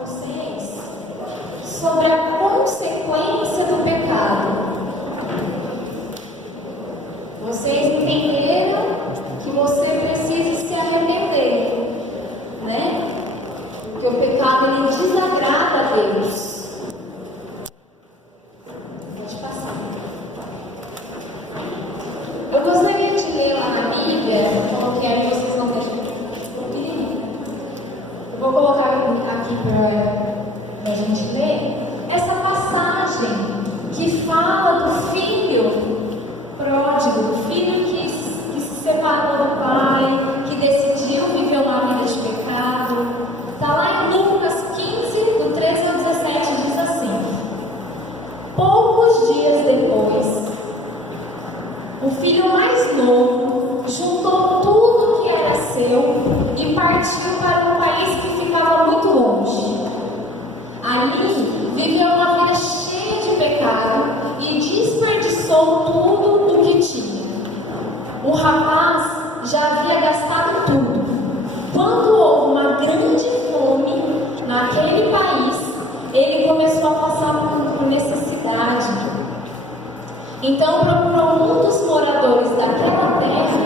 vocês sobre a consequência do pecado. Vocês entenderam que você precisa se arrepender, né? Porque o pecado ele desagrada a Deus. Pode passar. Eu gostaria de ler lá na Bíblia, coloquei aí, vocês vão ver. Eu vou colocar aqui para a gente ler essa passagem que fala do filho pródigo, do filho que se separou do pai, que decidiu viver uma vida de pecado. Está lá em Lucas 15, do 13 ao 17, diz assim: poucos dias depois, o filho mais novo juntou tudo que era seu e partiu para um país que ficava muito longe. Ali viveu uma vida cheia de pecado e desperdiçou tudo o que tinha. O rapaz já havia gastado tudo. Quando houve uma grande fome naquele país, ele começou a passar por necessidade. Então procurou um dos moradores daquela terra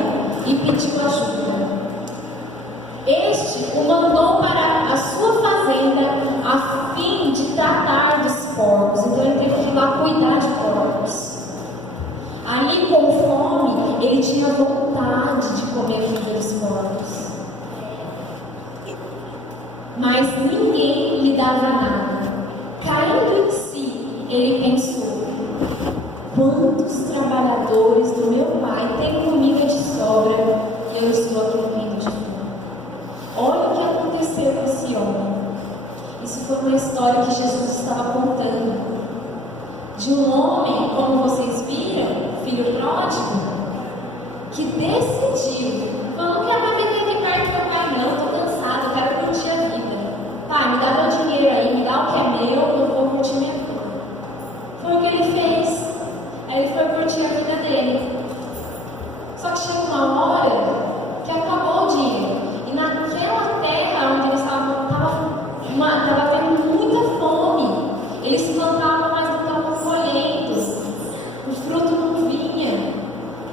e pediu ajuda. Este o mandou para a sua fazenda a fim de tratar dos porcos. Então ele teve que ir lá cuidar de porcos. Ali, com fome, ele tinha vontade de comer a comida dos porcos. Mas ninguém lhe dava nada. Caindo em si, ele pensou: quantos trabalhadores do meu pai têm comida de sobra e eu estou aqui morrendo de fome? Olha o que aconteceu com esse homem. Isso foi uma história que Jesus estava contando. De um homem, como vocês viram, filho pródigo, que decidiu: eu não quero viver de perto do meu pai, não, estou cansado, eu quero curtir a vida. Pai, me dá meu dinheiro aí, me dá o que é meu, eu vou curtir minha vida. Foi o que ele fez. Aí ele foi curtir a vida dele. Só que chegou uma hora que acabou o dinheiro. E naquela terra onde eles estavam, estava tendo muita fome. Eles se plantavam, mas não estavam colhendo. O fruto não vinha.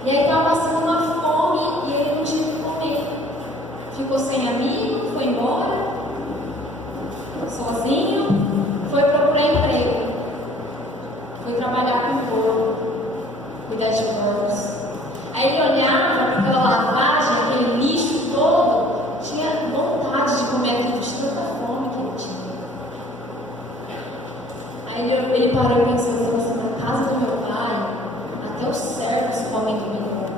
E aí estava passando uma fome e ele não tinha o que comer. Ficou sem amigo, foi embora, sozinho, foi procurar emprego. Foi trabalhar com porco, cuidar de porcos. Aí ele olhava para aquela lavagem, aquele lixo todo, tinha vontade de comer aquilo de tanta fome que ele tinha. Aí ele parou e pensou: na casa do meu pai, até os servos comem do melhor.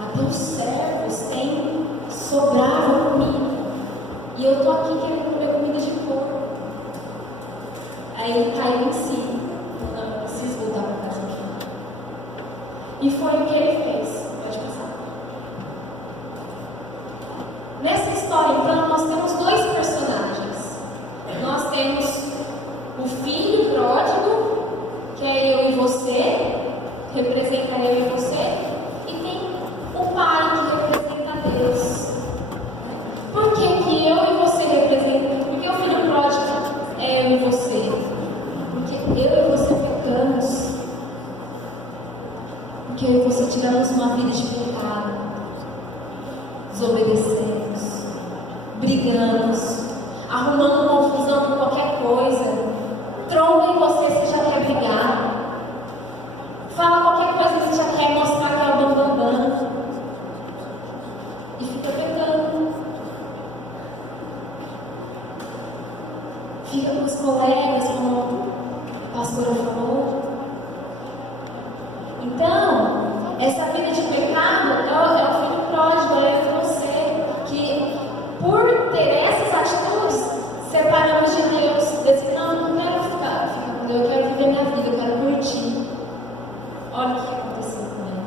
Até os servos têm sobrava comida. E eu estou aqui querendo comer comida de porco. Aí ele caiu em si. Não preciso voltar para casa aqui. E foi o que ele fez. Pode passar. Nessa história, então, nós temos dois personagens. Nós temos o filho pródigo, que é eu e você, representa eu e você, e tem o pai, que representa Deus. Por que eu e você representam? Porque o filho pródigo é eu e você. Porque eu e você pecamos. Porque eu e você tiramos uma vida de pecado. Desobedecemos. Brigamos. Arrumando confusão por qualquer coisa. Tromba em você, você já quer brigar. Fala qualquer coisa, você já quer mostrar que é o bambambam. E fica pecando. Fica com os colegas, como a pastora falou. Então, essa vida de pecado é o filho pródigo, é você que, por ter essas atitudes, separamos de Deus. Diz: não quero ficar com Deus, eu quero viver minha vida, eu quero curtir. Olha o que aconteceu com ele.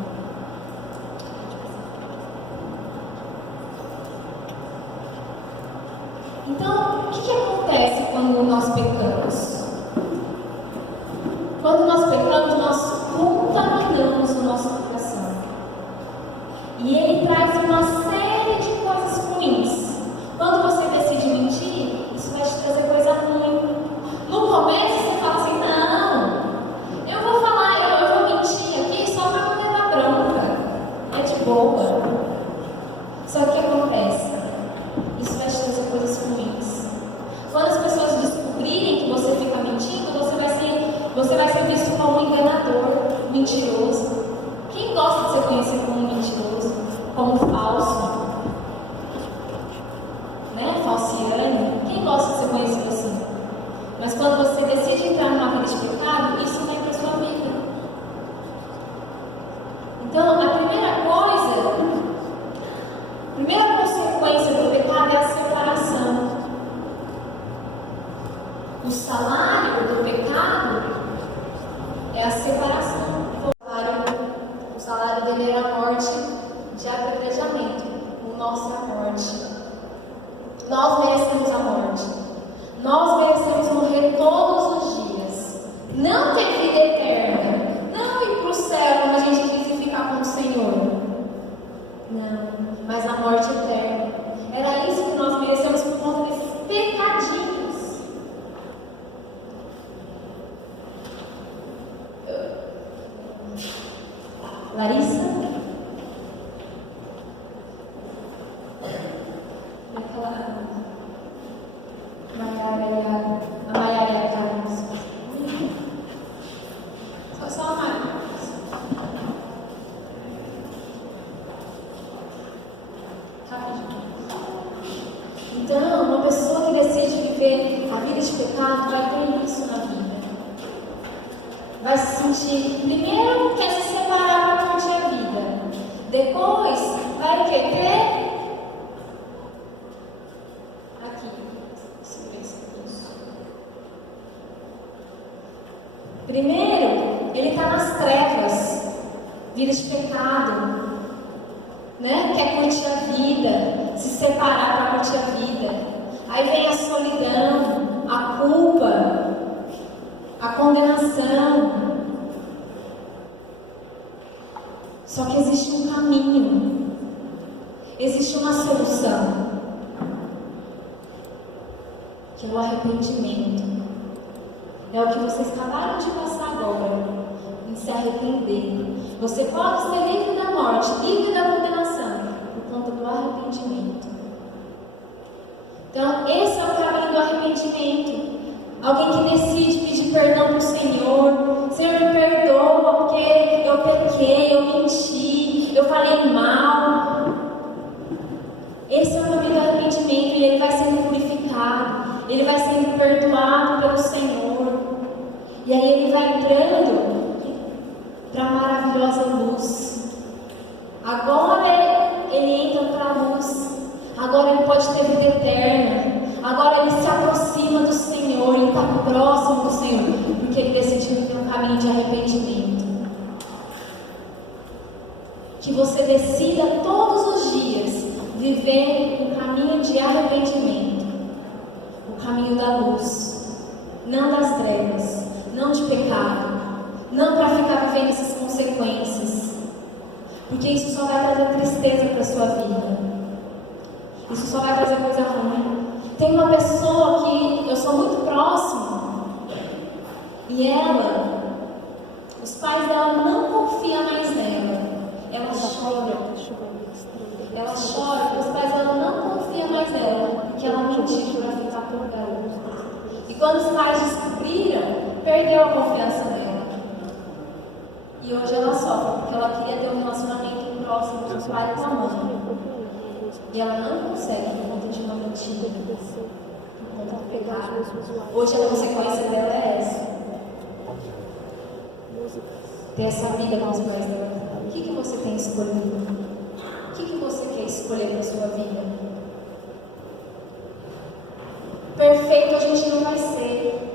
Então, o que acontece quando nós pecamos? Quando nós pecamos, nós contaminamos o nosso coração. mentiroso. Quem gosta de ser conhecido como mentiroso, como falso, né? Falciane? Quem gosta de ser conhecido assim? Mas quando você decide entrar numa vida de pecado, isso vem para a sua vida. Então, a primeira consequência do pecado é a separação. O salário do pecado é a separação. O salário dele era a morte de apedrejamento. O nosso é a morte. Nós merecemos a morte. Nós merecemos morrer todos os dias. Não ter vida eterna. Não ir para o céu, como a gente diz, e ficar com o Senhor. Não, mas a morte eterna. Era isso que nós merecemos por conta desses pecadinhos. Larissa? Aquela a Maiara é a Carlos. Só a Maiara. Então, uma pessoa que decide viver a vida de pecado vai ter isso na vida. Vai se sentir, primeiro quer se separar para curtir a vida. Depois vai querer aqui. Primeiro, ele está nas trevas, vida de pecado, né? Quer curtir a vida, se separar para curtir a vida. Aí vem a solidão, a culpa, a condenação. Só que existe um caminho, existe uma solução, que é o arrependimento. É o que vocês acabaram de passar agora, em se arrepender. Você pode ser livre da morte, livre da condenação, por conta do arrependimento. Então, esse é o caminho do arrependimento. Alguém que decide pedir perdão para o Senhor. Senhor, me perdoa porque eu pequei, eu menti, eu falei mal. Esse é o caminho do arrependimento e ele vai sendo purificado, ele vai sendo perdoado pelo Senhor. E aí ele vai entrando para a maravilhosa luz. Agora ele entra para a luz. Agora ele pode ter vida eterna. Agora ele se aproxima do Senhor, ele está próximo do Senhor, porque ele decidiu ter um caminho de arrependimento. Que você decida todos os dias viver um caminho de arrependimento, o caminho da luz, não das trevas, não de pecado, não para ficar vivendo essas consequências, porque isso só vai trazer tristeza para a sua vida, isso só vai trazer coisa ruim. Tem uma pessoa que eu sou muito próxima e os pais dela não confiam mais nela. Ela chora porque os pais dela não confiam mais nela, porque ela mentiu para ficar por ela. E quando os pais descobriram, perdeu a confiança dela. E hoje ela sofre, porque ela queria ter um relacionamento próximo com o pai e com a mãe. E ela não consegue por conta de uma mentira, por conta do pecado. Hoje a consequência dela é essa. Ter essa vida com os pais dela. O que você tem escolhido? O que você quer escolher para a sua vida? Perfeito a gente não vai ser.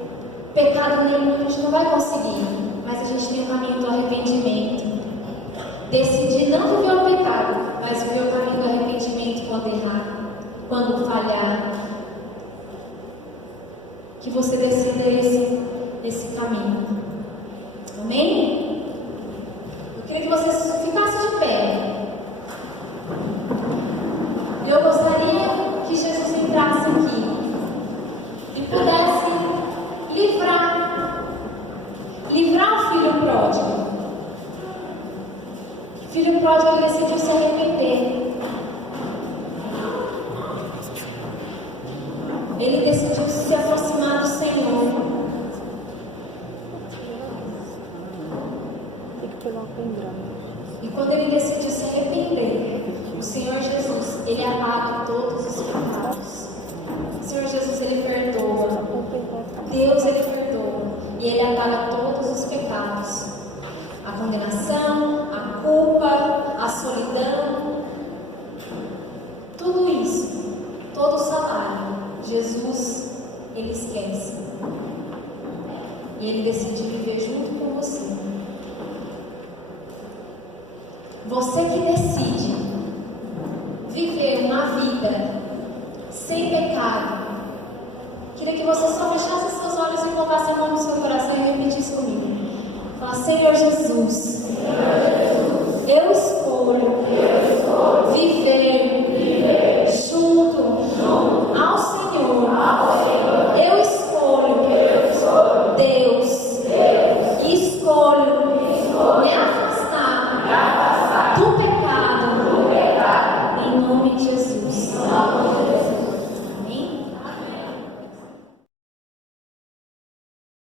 Pecado nenhum a gente não vai conseguir. Mas a gente tem o caminho do arrependimento. Decidir não viver o pecado, mas viver o caminho do arrependimento quando errar, quando falhar. Que você decida esse caminho. Amém? Eu queria que você ficasse de pé. Eu gostaria que Jesus entrasse aqui e pudesse livrar o filho pródigo. O filho pródigo decidiu se arrepender. Ele decidiu se aproximar do Senhor. E quando ele decide se arrepender, o Senhor Jesus, ele apaga todos os pecados. O Senhor Jesus, ele perdoa. Deus, ele perdoa. E ele apaga todos os pecados. A condenação, a culpa, a solidão. Tudo isso, todo o salário, Jesus, ele esquece. E ele decide viver junto com você. Você que decide viver uma vida sem pecado, queria que você só fechasse seus olhos e colocasse a mão no seu coração e repetisse comigo. Fala: Senhor Jesus, eu escolho viver junto ao Senhor. Eu escolho, Deus, e escolho me afastar do pecado.